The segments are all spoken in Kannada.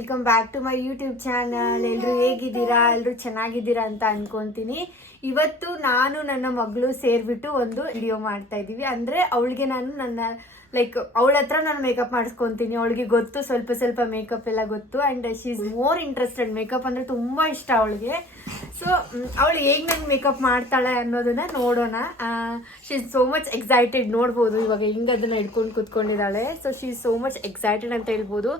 Welcome back to my YouTube channel. ಎಲ್ಲರೂ ಹೇಗಿದ್ದೀರಾ? ಎಲ್ಲರೂ ಚೆನ್ನಾಗಿದ್ದೀರಾ ಅಂತ ಅನ್ಕೊಂತೀನಿ. ಇವತ್ತು ನಾನು ನನ್ನ ಮಗಳು ಸೇರ್ಬಿಟ್ಟು ಒಂದು ವಿಡಿಯೋ ಮಾಡ್ತಾ ಇದ್ದೀವಿ. ಅಂದ್ರೆ ಅವಳಿಗೆ ನಾನು ನನ್ನ ಲೈಕ್ ಅವಳ ಹತ್ರ ನಾನು ಮೇಕಪ್ ಮಾಡಿಸ್ಕೊಂತೀನಿ. ಅವಳಿಗೆ ಗೊತ್ತು ಸ್ವಲ್ಪ ಸ್ವಲ್ಪ ಮೇಕಪ್ ಎಲ್ಲ ಗೊತ್ತು. And she is more interested makeup ಅಂದ್ರೆ ತುಂಬಾ ಇಷ್ಟ ಅವಳಿಗೆ. ಸೊ ಅವಳು ಹೇಗೆ ನಂಗೆ ಮೇಕಪ್ ಮಾಡ್ತಾಳೆ ಅನ್ನೋದನ್ನ ನೋಡೋಣ. She is so much excited ನೋಡ್ಬೋದು ಇವಾಗ ಹಿಂಗೆ ಅದನ್ನ ಹಿಡ್ಕೊಂಡು ಕೂತ್ಕೊಂಡಿದ್ದಾಳೆ. So she is so much excited ಅಂತ ಹೇಳ್ಬೋದು.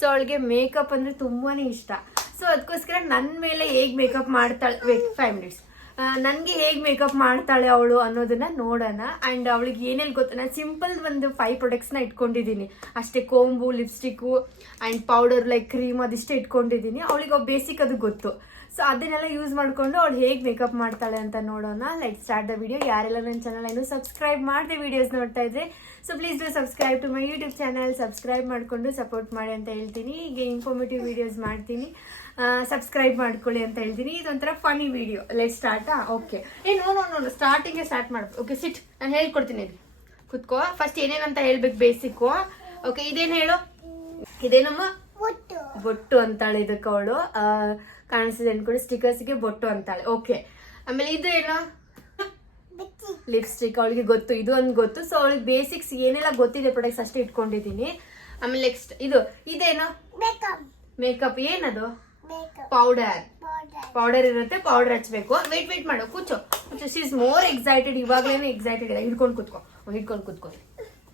ಸೊ ಅವಳಿಗೆ ಮೇಕಪ್ ಅಂದ್ರೆ ತುಂಬಾನೇ ಇಷ್ಟ. ಸೊ ಅದಕ್ಕೋಸ್ಕರ ನನ್ನ ಮೇಲೆ ಹೇಗೆ ಮೇಕಪ್ ಮಾಡ್ತಾಳೆ ವೆಟ್ ಫೈವ್ ಮಿನಿಟ್ಸ್ ನನಗೆ ಹೇಗೆ ಮೇಕಪ್ ಮಾಡ್ತಾಳೆ ಅವಳು ಅನ್ನೋದನ್ನ ನೋಡೋಣ. ಆ್ಯಂಡ್ ಅವಳಿಗೆ ಏನೇನು ಗೊತ್ತ ನಾನು ಸಿಂಪಲ್ ಒಂದು ಫೈವ್ನ ಇಟ್ಕೊಂಡಿದ್ದೀನಿ. ಅಷ್ಟೇ ಕೋಂಬು lipstick and powder like cream ಅದಿಷ್ಟೇ ಇಟ್ಕೊಂಡಿದ್ದೀನಿ. ಅವಳಿಗೆ ಬೇಸಿಕ್ ಅದು ಗೊತ್ತು. ಸೊ ಅದನ್ನೆಲ್ಲ ಯೂಸ್ ಮಾಡಿಕೊಂಡು ಅವ್ಳು ಹೇಗೆ ಮೇಕಪ್ ಮಾಡ್ತಾಳೆ ಅಂತ ನೋಡೋಣ. ಲೈಕ್ ಸ್ಟಾರ್ಟ್ ದ ವಿಡಿಯೋ ಯಾರೆಲ್ಲ ನನ್ನ ಚಾನಲ್ ಏನು ಸಬ್ಸ್ಕ್ರೈಬ್ ಮಾಡಿದೆ ವಿಡಿಯೋಸ್ ನೋಡ್ತಾ ಇದ್ರೆ so please do subscribe to my YouTube channel subscribe ಮಾಡಿಕೊಂಡು ಸಪೋರ್ಟ್ ಮಾಡಿ ಅಂತ ಹೇಳ್ತೀನಿ. ಈಗ ಇನ್ಫಾರ್ಮೇಟಿವ್ ವಿಡಿಯೋಸ್ ಮಾಡ್ತೀನಿ. ಸಬ್ಸ್ಕ್ರೈಬ್ ಮಾಡ್ಕೊಳ್ಳಿ ಅಂತ ಹೇಳ್ತೀನಿ. ಇದೊಂಥರ ಫನಿ ವಿಡಿಯೋ ಲೆಟ್ ಸ್ಟಾರ್ಟಾ ಓಕೆ ಏ ನೋ ನೋ ನೋ ಸ್ಟಾರ್ಟಿಂಗೇ ಸ್ಟಾರ್ಟ್ ಮಾಡ್ಬೇಕು ಓಕೆ ಸಿಟ್ ನಾನು ಹೇಳ್ಕೊಡ್ತೀನಿ ಕುತ್ಕೋ. ಫಸ್ಟ್ ಏನೇನಂತ ಹೇಳ್ಬೇಕು ಬೇಸಿಕ್ಕು ಓಕೆ ಇದೇನು ಹೇಳು? ಇದೇನಮ್ಮ? ಬೊಟ್ಟು. ಅಂತಾಳೆ ಇದಕ್ಕೆ ಅವಳು. ಕಾಣಿಸಿದೆ ಅನ್ಕೊಂಡು. ಸ್ಟಿಕರ್ಸ್ಗೆ ಬೊಟ್ಟು ಅಂತಾಳೆ. ಓಕೆ ಆಮೇಲೆ ಇದು ಏನು? ಲಿಪ್ಸ್ಟಿಕ್ ಅವಳಿಗೆ ಗೊತ್ತು. ಇದು ಒಂದು ಗೊತ್ತು. ಸೊ ಅವಳಿಗೆ ಬೇಸಿಕ್ಸ್ ಏನೆಲ್ಲ ಗೊತ್ತಿದೆ ಪ್ರೊಡಕ್ಟ್ಸ್ ಅಷ್ಟೇ ಇಟ್ಕೊಂಡಿದ್ದೀನಿ. ಆಮೇಲೆ ನೆಕ್ಸ್ಟ್ ಇದು. ಇದೇನು? ಮೇಕಪ್ ಏನದು? ಪೌಡರ್ ಪೌಡರ್ ಇರುತ್ತೆ. ಪೌಡರ್ ಹಚ್ಬೇಕು. ವೇಟ್ ವೇಟ್ ಮಾಡು. ಕೂಚು. ಕೂಚು ಶಿ ಇಸ್ ಮೋರ್ ಎಕ್ಸೈಟೆಡ್ ಇವಾಗಲೇ ಎಕ್ಸೈಟೆಡ್ ಇದೆ ಹಿಡ್ಕೊಂಡು ಕೂತ್ಕೋ. ಹಿಡ್ಕೊಂಡು ಕೂತ್ಕೋ.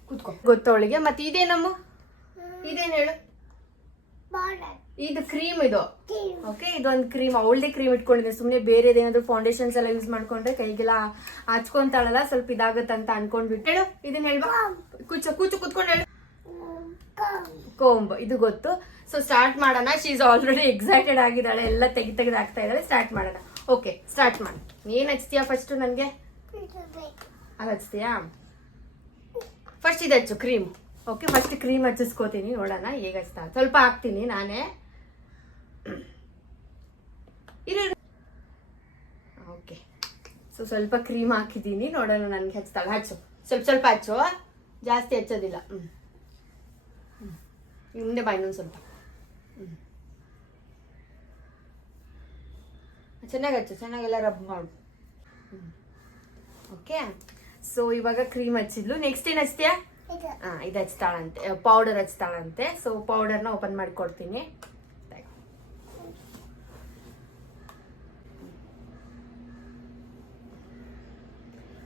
ಕೂತ್ಕೋ. ಗೊತ್ತು ಅವಳಿಗೆ. ಮತ್ತೆ ಇದೇನಮ್ಮ? ಇದೇನು ಹೇಳು? ಇದು ಕ್ರೀಮ್ ಇದು? ಓಕೆ ಇದೊಂದು ಕ್ರೀಮ್ ಅವಳದೇ ಕ್ರೀಮ್ ಇಟ್ಕೊಂಡಿದ್ದೆ ಸುಮ್ಮನೆ ಬೇರೆದೇನಾದ್ರು ಫೌಂಡೇಶನ್ಸ್ ಎಲ್ಲ ಯೂಸ್ ಮಾಡ್ಕೊಂಡ್ರೆ ಕೈಗೆಲ್ಲ ಹಚ್ಕೊಂತಾಳಲ್ಲ ಸ್ವಲ್ಪ ಇದಾಗುತ್ತೆ ಅಂತ ಅನ್ಕೊಂಡ್ಬಿಟ್ಟು. ಹೇಳು ಇದನ್ನ ಹೇಳ್ಬಾ. ಕೂಚು ಕೂಚು ಕುತ್ಕೊಂಡು ಹೇಳು. ಕೋಂಬ್. ಇದು ಗೊತ್ತು. ಸೊ ಸ್ಟಾರ್ಟ್ ಮಾಡೋಣ. ಶಿ ಇಸ್ ಆಲ್ರೆಡಿ ಎಕ್ಸೈಟೆಡ್ ಆಗಿದ್ದಾಳೆ. ಎಲ್ಲ ತೆಗಿ ತೆಗೆದು ಹಾಕ್ತಾ ಇದ್ದಾಳೆ. ಸ್ಟಾರ್ಟ್ ಮಾಡೋಣ. ಓಕೆ ಸ್ಟಾರ್ಟ್ ಮಾಡಿ. ಏನು ಹಚ್ತೀಯಾ ಫಸ್ಟ್ ನನಗೆ? ಅದು ಹಚ್ತೀಯಾ? ಫಸ್ಟ್ ಇದು ಹಚ್ಚು ಕ್ರೀಮ್. ಓಕೆ ಫಸ್ಟ್ ಕ್ರೀಮ್ ಹಚ್ಚಿಸ್ಕೋತೀನಿ, ನೋಡೋಣ ಈಗ ಹಚ್ತಾ? ಸ್ವಲ್ಪ ಹಾಕ್ತೀನಿ ನಾನೇ. ಇರೋ. ಓಕೆ ಸೊ ಸ್ವಲ್ಪ ಕ್ರೀಮ್ ಹಾಕಿದ್ದೀನಿ, ನೋಡೋಣ ನನಗೆ ಹಚ್ತಾಳೆ ಹಚ್ಚು. ಸ್ವಲ್ಪ ಸ್ವಲ್ಪ ಹಚ್ಚು ಜಾಸ್ತಿ ಹಚ್ಚೋದಿಲ್ಲ. ಹ್ಞೂ ಮುಂದೆ ಬಾ, ಇನ್ನೊಂದು ಸ್ವಲ್ಪ. ಹ್ಞೂ ಚೆನ್ನಾಗಿ ಹಚ್ಚು, ಚೆನ್ನಾಗೆಲ್ಲ ರಬ್ ಮಾಡು. ಓಕೆ ಸೊ ಇವಾಗ ಕ್ರೀಮ್ ಹಚ್ಚಿದ್ಲು. ನೆಕ್ಸ್ಟ್ ಏನು ಹಚ್ತೀಯಾ? ಇದು. ಹಚ್ತಾಳಂತೆ. ಪೌಡರ್ ಹಚ್ತಾಳಂತೆ. ಸೊ ಪೌಡರ್ನ ಓಪನ್ ಮಾಡಿಕೊಡ್ತೀನಿ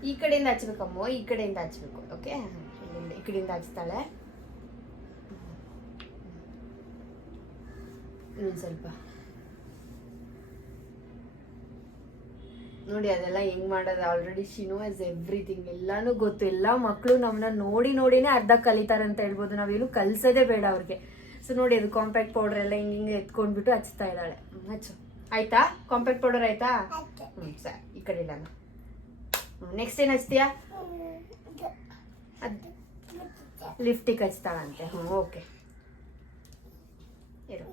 ಈ ಕಡೆಯಿಂದ ಹಚ್ಬೇಕಮ್ಮ, ಈ ಕಡೆಯಿಂದ ಹಚ್ಬೇಕು ಓಕೆ ಈ ಕಡೆಯಿಂದ ಹಚ್ತಾಳೆ. ಇನ್ನೊಂದು ಸ್ವಲ್ಪ. ನೋಡಿ, ಅದೆಲ್ಲ ಹೆಂಗ್ ಮಾಡೋದು? ಆಲ್ರೆಡಿ ಶಿನೋ ಎಸ್ ಎವ್ರಿಥಿಂಗ್ ಎಲ್ಲಾನು ಗೊತ್ತು. ಎಲ್ಲ ಮಕ್ಕಳು ನಮ್ಮನ್ನ ನೋಡಿ, ನೋಡಿನೇ ಅರ್ಧ ಕಲಿತಾರಂತ ಅಂತ ಹೇಳ್ಬೋದು. ನಾವೇನು ಕಲ್ಸೋದೇ ಬೇಡ ಅವ್ರಿಗೆ. ಸೊ ನೋಡಿ, ಅದು ಕಾಂಪ್ಯಾಕ್ಟ್ ಪೌಡರ್ ಎಲ್ಲ ಹಿಂಗೆ ಹಿಂಗೆ ಎತ್ಕೊಂಡ್ಬಿಟ್ಟು ಹಚ್ತಾ ಇದ್ದಾಳೆ. ಹಚ್ಚು. ಆಯ್ತಾ? ಕಾಂಪ್ಯಾಕ್ಟ್ ಪೌಡರ್ ಆಯ್ತಾ? ಹ್ಞೂ ಸರಿ. ಈ ಕಡೆ ಇಲ್ಲ ನೆಕ್ಸ್ಟ್ ಏನು ಹಚ್ತೀಯಾ? ಅದು ಲಿಫ್ಟಿಗೆ ಹಚ್ತಾಳಂತೆ. ಹ್ಞೂ ಓಕೆ ಇರು.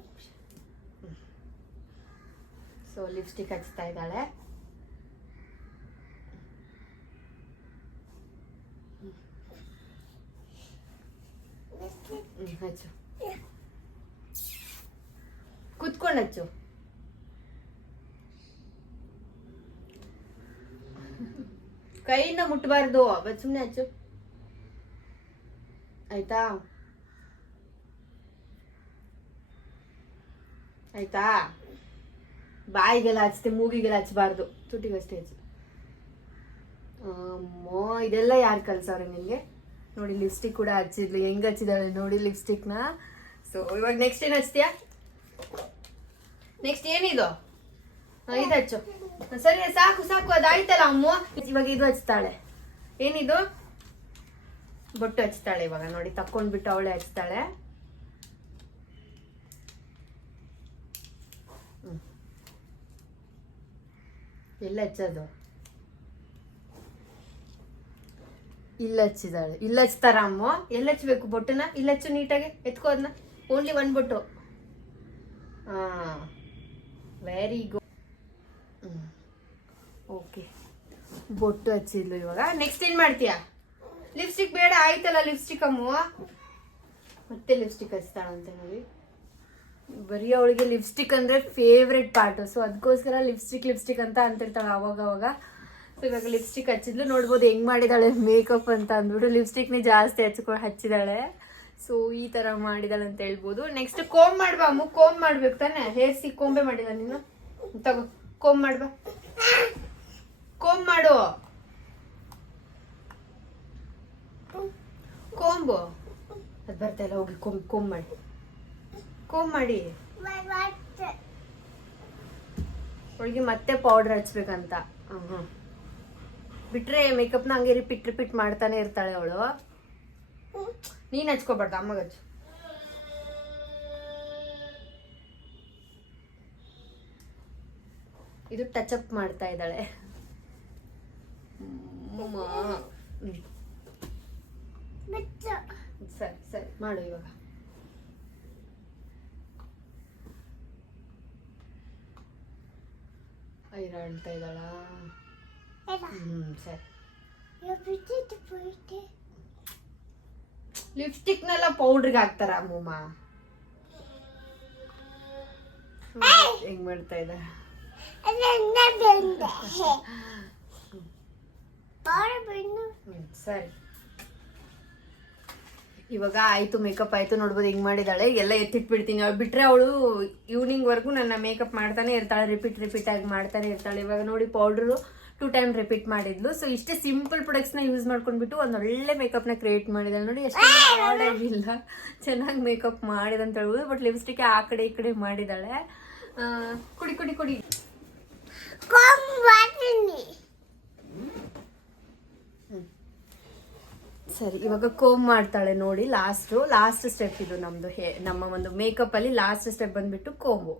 ಸೊ ಲಿಪ್ಸ್ಟಿಕ್ ಹಚ್ತಾ ಇದ್ದಾಳೆ. ಹಚ್ಚು ಕುತ್ಕೊಂಡು ಹಚ್ಚು ಕೈಯಿಂದ ಮುಟ್ಟಬಾರ್ದು ಸುಮ್ಮನೆ ಹಚ್ಚು ಆಯ್ತಾ? ಆಯ್ತಾ? ಬಾಯಿಗೆಲ್ಲ ಹಚ್ತೆ, ಮೂಗಿಗೆಲ್ಲ ಹಚ್ಚಬಾರ್ದು ತುಟಿಗಷ್ಟೇ ಹಚ್ಚು ಅಮ್ಮೋ, ಇದೆಲ್ಲ ಯಾರು ಕಲ್ಸವ್ರೆ ನಿಮಗೆ ನೋಡಿ ಲಿಪ್ಸ್ಟಿಕ್ ಕೂಡ ಹಚ್ಚಿದ್ಲು. ಹೆಂಗ್ ಹಚ್ಚಿದಾಳೆ ನೋಡಿ ಲಿಪ್ಸ್ಟಿಕ್ನ ಸೊ ಇವಾಗ ನೆಕ್ಸ್ಟ್ ಏನು ಹಚ್ತೀಯಾ? ನೆಕ್ಸ್ಟ್ ಏನಿದು ಇದು? ಹಚ್ಚು. ಸರಿ, ಸಾಕು ಸಾಕು ಅದಾಯ್ತಲ್ಲ ಅಮ್ಮ. ಇವಾಗ ಇದು ಹಚ್ತಾಳೆ. ಏನಿದು ಬೊಟ್ಟು ಹಚ್ತಾಳೆ ಇವಾಗ ನೋಡಿ ತಕೊಂಡ್ಬಿಟ್ಟು ಅವಳೆ ಹಚ್ತಾಳೆ. ಎಲ್ಲಿ ಹಚ್ಚೋದು? ಇಲ್ಲ ಹಚ್ಚಿದಾಳೆ ಇಲ್ಲ ಹಚ್ತಾರ ಅಮ್ಮ ಎಲ್ಲಿ ಹಚ್ಬೇಕು ಬೊಟ್ಟನ ಇಲ್ಲ ಹಚ್ಚು ನೀಟಾಗಿ ಎತ್ಕೋ ಅದನ್ನ ಓನ್ಲಿ ಒನ್ ಬೊಟ್ಟು. ಹಾಂ ವೆರಿ ಗುಡ್ ಓಕೆ ಬೊಟ್ಟು ಹಚ್ಚಿದ್ಲು ಇವಾಗ. ನೆಕ್ಸ್ಟ್ ಏನು ಮಾಡ್ತೀಯಾ? ಲಿಪ್ಸ್ಟಿಕ್ ಬೇಡ. ಆಯ್ತಲ್ಲ ಲಿಪ್ಸ್ಟಿಕ್ ಅಮ್ಮ. ಮತ್ತೆ ಲಿಪ್ಸ್ಟಿಕ್ ಹಚ್ತಾಳಂತೆ ನೋಡಿ. ಬರೀ ಅವಳಿಗೆ ಲಿಪ್ಸ್ಟಿಕ್ ಅಂದ್ರೆ ಫೇವ್ರೆಟ್ ಪಾರ್ಟ್ ಸೊ ಅದಕ್ಕೋಸ್ಕರ ಲಿಪ್ಸ್ಟಿಕ್ ಲಿಪ್ಸ್ಟಿಕ್ ಅಂತ ಅಂತಿರ್ತಾಳೆ ಅವಾಗ ಅವಾಗ ಸೊ ಇವಾಗ ಲಿಪ್ಸ್ಟಿಕ್ ಹಚ್ಚಿದ್ಲು. ನೋಡ್ಬೋದು ಹೆಂಗ್ ಮಾಡಿದಾಳೆ ಮೇಕಪ್ ಅಂತ ಅಂದ್ಬಿಟ್ಟು ಲಿಪ್ಸ್ಟಿಕ್ನೇ ಜಾಸ್ತಿ ಹಚ್ಕೊಂಡು ಹಚ್ಚಿದಾಳೆ. ಸೊ ಈ ತರ ಮಾಡಿದಾಳೆ ಅಂತ ಹೇಳ್ಬೋದು. ನೆಕ್ಸ್ಟ್ ಕೋಮ್ ಮಾಡ್ಬಾ ಅಮ್ಮ. ಕೋಮ್ ಮಾಡ್ಬೇಕು ತಾನೆ? ಹೇರ್ಸಿ ಕೋಂಬೆ ಮಾಡಿದ ನೀನು? ತಗೋ ಕೋಮ್ ಮಾಡ್ಬಾ. ಕೋಮ್ ಮಾಡು. ಕೋಂಬು ಅದು ಬರ್ತಾ ಇಲ್ಲ ಹೋಗಿ ಕೋಮ್ ಕೋಮ್ ಮಾಡಿ. ಕೋಮ್ ಮಾಡಿ. ಹೋಳಿಗೆ ಮತ್ತೆ ಪೌಡರ್ ಹಚ್ಬೇಕಂತ. ಹ್ಞೂ ಹ್ಮ್. ಬಿಟ್ರೆ ಮೇಕಪ್ನ ಹಂಗೆ ರಿಪೀಟ್ ರಿಪೀಟ್ ಮಾಡ್ತಾನೆ ಇರ್ತಾಳೆ ಅವಳು. ನೀನ್ ಹಚ್ಕೋಬಾರ್ದು ಅಮ್ಮಗ ಹಚ್ಚು. ಇದು ಟಚ್ ಅಪ್ ಮಾಡ್ತಾ ಇದ್ದಾಳೆ. ಸರಿ ಸರಿ ಮಾಡು ಇವಾಗ. ಐರಾಳ್ತಾ ಇದ್ದಾಳ? ಹ್ಮ್ ಸರಿ ಲಿಪ್ಸ್ಟಿಕ್ನೆಲ್ಲ ಪೌಡ್ರಿಗೆ ಹಾಕ್ತಾರ ಅಮ್ಮಮ್ಮ ಹೆಂಗ್ ಮಾಡ್ತಾ ಹ್ಮ್ ಸರಿ. ಇವಾಗ ಆಯ್ತು ಮೇಕಪ್ ಆಯ್ತು ನೋಡ್ಬೋದು ಹಿಂಗ್ ಮಾಡಿದಾಳೆ. ಎಲ್ಲ ಎತ್ತಿಟ್ಬಿಡ್ತೀನಿ. ಅವಳು ಬಿಟ್ರೆ ಅವಳು ಈವ್ನಿಂಗ್ ವರ್ಗು ನನ್ನ ಮೇಕಪ್ ಮಾಡ್ತಾನೆ ಇರ್ತಾಳೆ. ರಿಪೀಟ್ ರಿಪೀಟ್ ಆಗಿ ಮಾಡ್ತಾನೆ ಇರ್ತಾಳೆ. ಇವಾಗ ನೋಡಿ ಪೌಡ್ರು ಟೂ ಟೈಮ್ ರಿಪೀಟ್ ಮಾಡಿದ್ಲು. ಸೊ ಇಷ್ಟೇ ಸಿಂಪಲ್ ಪ್ರಾಡಕ್ಟ್ಸ್ನ ಯೂಸ್ ಮಾಡ್ಕೊಂಡ್ಬಿಟ್ಟು ಒಂದು ಒಳ್ಳೆ ಮೇಕಪ್ನ ಕ್ರಿಯೇಟ್ ಮಾಡಿದಾಳೆ. ನೋಡಿ ಎಷ್ಟು ಇಲ್ಲ ಚೆನ್ನಾಗಿ ಮೇಕಪ್ ಮಾಡಿದೆ ಅಂತ ಹೇಳ್ಬೋದು. ಬಟ್ ಲಿಪ್ಸ್ಟಿಕ್ ಆ ಕಡೆ ಈ ಕಡೆ ಮಾಡಿದಾಳೆ. ಕುಡಿ ಕುಡಿ ಕುಡಿ. ಸರಿ ಇವಾಗ ಕೋಮ್ ಮಾಡ್ತಾಳೆ ನೋಡಿ ಲಾಸ್ಟ್ ಲಾಸ್ಟ್ ಸ್ಟೆಪ್ ಇದು ನಮ್ಮದು ಹೇ ನಮ್ಮ ಒಂದು ಮೇಕಪ್ಪಲ್ಲಿ ಲಾಸ್ಟ್ ಸ್ಟೆಪ್ ಬಂದ್ಬಿಟ್ಟು ಕೋಂಬು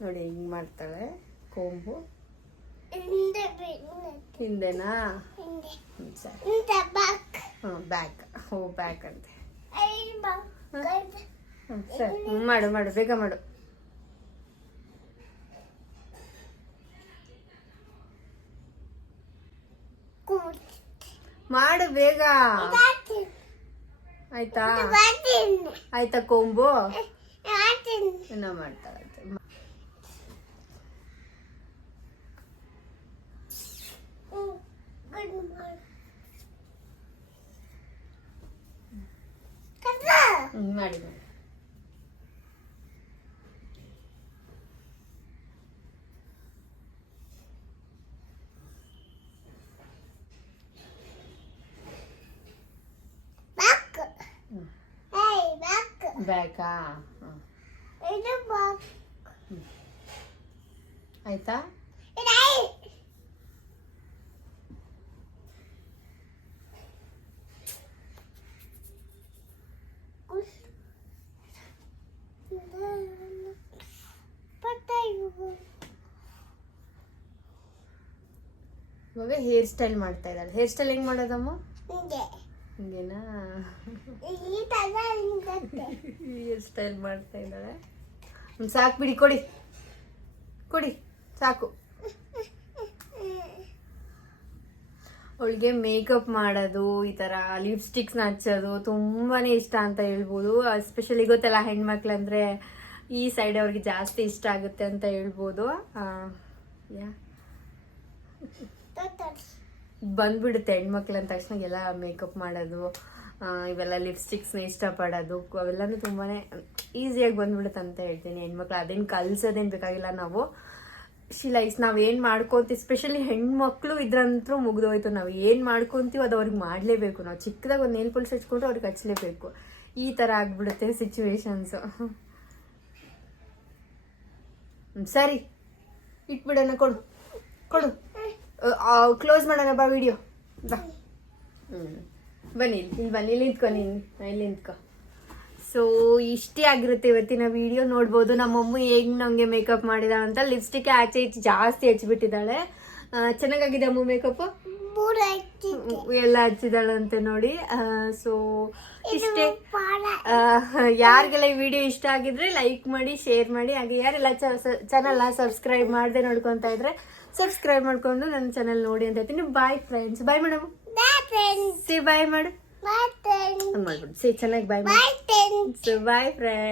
ನೋಡಿ ಹಿಂಗ್ ಮಾಡ್ತಾಳೆ ಕೊಂಬು. ಹಿಂದೆನಾ? ಸರಿ. ಹ್ಮ್ ಬ್ಯಾಕ್. ಹೋ ಬ್ಯಾಕ್ ಅಂತೆ. ಹ್ಮ್, ಸರಿ. ಮಾಡು ಮಾಡು ಬೇಗ ಮಾಡು. ಮಾಡು ಬೇಗ. ಆಯ್ತಾ? ಆಯ್ತಾ ಕೊಂಬು? ಏನೋ ಮಾಡ್ತಾಳೆ ಹ್ಮ್ ಮಾಡಿ ಮಾಡಿ ಬ್ಯಾಕಾ ಹ್ಮ್. ಆಯ್ತಾ ಇವಾಗ ಹೇರ್ ಸ್ಟೈಲ್ ಮಾಡ್ತಾ ಇದ್ದಾಳೆ. ಹೇರ್ ಸ್ಟೈಲ್ ಹೆಂಗ್ ಮಾಡೋದಮ್ಮ? ಹಿಂಗೇನಾ? ಹೇರ್ ಸ್ಟೈಲ್ ಮಾಡ್ತಾ ಇದ್ದಾಳೆ. ಸಾಕು ಬಿಡಿ ಕೊಡಿ. ಕೊಡಿ ಸಾಕು. ಅವಳಿಗೆ ಮೇಕಪ್ ಮಾಡೋದು ಈ ಥರ ಲಿಪ್ಸ್ಟಿಕ್ಸ್ನ ಹಚ್ಚೋದು ತುಂಬಾನೇ ಇಷ್ಟ ಅಂತ ಹೇಳ್ಬೋದು. ಎಸ್ಪೆಷಲಿ ಗೊತ್ತಲ್ಲ ಹೆಣ್ಮಕ್ಳಂದ್ರೆ ಈ ಸೈಡ್ ಅವ್ರಿಗೆ ಜಾಸ್ತಿ ಇಷ್ಟ ಆಗುತ್ತೆ ಅಂತ ಹೇಳ್ಬೋದು. ಯಾ ಬಂದ್ಬಿಡುತ್ತೆ ಹೆಣ್ಮಕ್ಳು ಅಂದ ತಕ್ಷಣ ಎಲ್ಲ ಮೇಕಪ್ ಮಾಡೋದು ಇವೆಲ್ಲ ಲಿಪ್ಸ್ಟಿಕ್ಸ್ನ ಇಷ್ಟಪಡೋದು, ಅವೆಲ್ಲನೂ ತುಂಬಾ ಈಸಿಯಾಗಿ ಬಂದ್ಬಿಡುತ್ತೆ ಅಂತ ಹೇಳ್ತೀನಿ ಹೆಣ್ಮಕ್ಳು. ಅದೇನು ಕಲಿಸೋದೇನು ಬೇಕಾಗಿಲ್ಲ ನಾವು. ಶಿಲೈಸ್ ನಾವು ಏನು ಮಾಡ್ಕೊತೀವಿ ಸ್ಪೆಷಲಿ ಹೆಣ್ಮಕ್ಳು ಇದ್ರಂತೂ ಮುಗಿದೋಯ್ತು. ನಾವು ಏನು ಮಾಡ್ಕೊತೀವಿ ಅದು ಅವ್ರಿಗೆ ಮಾಡಲೇಬೇಕು. ನಾವು ಚಿಕ್ಕದಾಗ ಒಂದು ನೇಲ್ ಪುಲ್ಸ್ ಹಚ್ಕೊಂಡ್ರೆ ಅವ್ರಿಗೆ ಹಚ್ಚಲೇಬೇಕು ಈ ಥರ ಆಗ್ಬಿಡುತ್ತೆ ಸಿಚುವೇಶನ್ಸು ಸರಿ. ಇಟ್ಬಿಡೋಣ, ಕೊಡು. ಕೊಡು. ಕ್ಲೋಸ್ ಮಾಡೋಣ ಬಾ ವಿಡಿಯೋ ಬಾ. ಹ್ಞೂ ಬನ್ನಿ ಇಲ್ಲಿ ಬನ್ನಿ ಇಲ್ಲಿ ನಿಂತ್ಕೊ ನೀನು ಇಲ್ಲಿ ನಿಂತ್ಕೊ. ಸೊ ಇಷ್ಟೇ ಆಗಿರುತ್ತೆ ಇವತ್ತಿನ ವಿಡಿಯೋ ನೋಡ್ಬೋದು. ನಮ್ಮಮ್ಮು ಹೇಗೆ ನಮಗೆ ಮೇಕಪ್ ಮಾಡಿದಾಳೆ ಅಂತ ಲಿಪ್ಸ್ಟಿಕ್ ಆಚೆ ಈಚೆ ಜಾಸ್ತಿ ಹಚ್ಬಿಟ್ಟಿದ್ದಾಳೆ. ಚೆನ್ನಾಗಾಗಿದೆ ಅಮ್ಮ ಮೇಕಪ್ ಎಲ್ಲ ಹಚ್ಚಿದಾಳಂತೆ ನೋಡಿ. ಸೊ ಇಷ್ಟೇ. ಯಾರಿಗೆಲ್ಲ ಈ ವಿಡಿಯೋ ಇಷ್ಟ ಆಗಿದ್ರೆ ಲೈಕ್ ಮಾಡಿ ಶೇರ್ ಮಾಡಿ. ಹಾಗೆ ಯಾರೆಲ್ಲ ಚಾನಲ್ನ ಸಬ್ಸ್ಕ್ರೈಬ್ ಮಾಡದೆ ನೋಡ್ಕೊತಾ ಇದ್ರೆ ಸಬ್ಸ್ಕ್ರೈಬ್ ಮಾಡ್ಕೊಂಡು ನನ್ನ ಚಾನಲ್ ನೋಡಿ ಅಂತ ಹೇಳ್ತೀನಿ. Bye friends bye madam C bye ಮಾಡು ಮಾಡ್ಬಿಡು ಸೇ ಚೆನ್ನಾಗಿ ಬಾಯ್ ಬಾಯ್ ಫ್ರೆಂಡ್